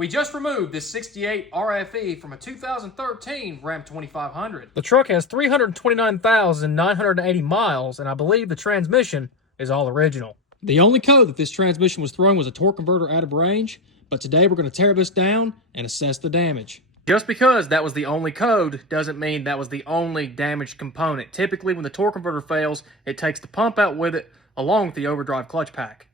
We just removed this 68 RFE from a 2013 Ram 2500. The truck has 329,980 miles, and I believe the transmission is all original. The only code that this transmission was thrown was a torque converter out of range, but today we're going to tear this down and assess the damage. Just because that was the only code doesn't mean that was the only damaged component. Typically, when the torque converter fails, it takes the pump out with it, along with the overdrive clutch pack.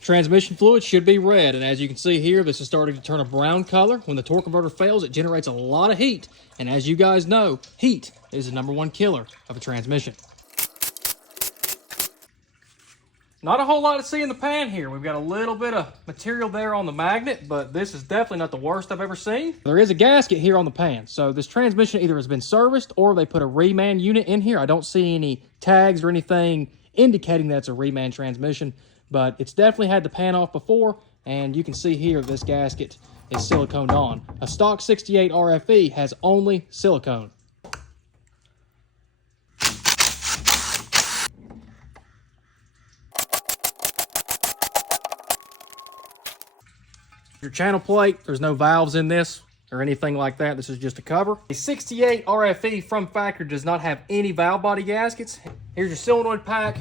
Transmission fluid should be red, and as you can see here, this is starting to turn a brown color. When the torque converter fails, it generates a lot of heat, and as you guys know, heat is the #1 killer of a transmission. Not a whole lot to see in the pan here. We've got a little bit of material there on the magnet, but this is definitely not the worst I've ever seen. There is a gasket here on the pan, so this transmission either has been serviced or they put a reman unit in here. I don't see any tags or anything indicating that it's a reman transmission, but it's definitely had the pan off before, and you can see here this gasket is siliconed on. A stock 68 RFE has only silicone. Your channel plate, there's no valves in this or anything like that. This is just a cover. A 68 RFE from factory does not have any valve body gaskets. Here's your solenoid pack.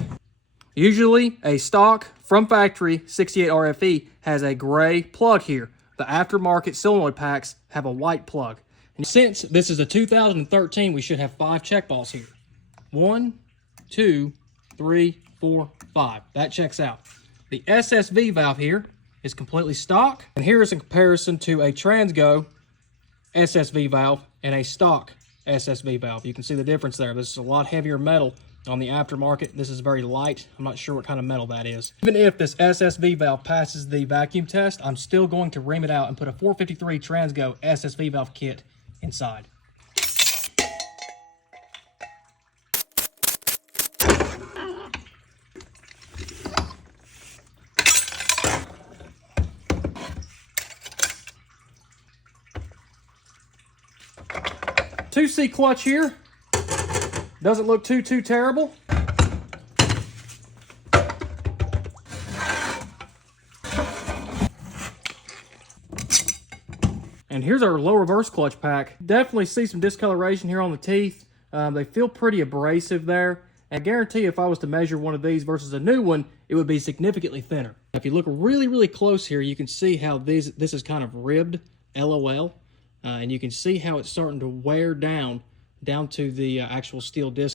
Usually a stock from factory 68 RFE has a gray plug here. The aftermarket solenoid packs have a white plug. And since this is a 2013, we should have 5 check balls here. 1, 2, 3, 4, 5. That checks out. The SSV valve here is completely stock. And here is a comparison to a Transgo SSV valve and a stock SSV valve. You can see the difference there. This is a lot heavier metal on the aftermarket. This is very light. I'm not sure what kind of metal that is. Even if this SSV valve passes the vacuum test, I'm still going to ream it out and put a 453 Transgo SSV valve kit inside. Two-C clutch here. Doesn't look too terrible. And here's our low reverse clutch pack. Definitely see some discoloration here on the teeth. They feel pretty abrasive there. And I guarantee if I was to measure one of these versus a new one, it would be significantly thinner. If you look really close here, you can see how this is kind of ribbed, LOL. And you can see how it's starting to wear down to the actual steel disc.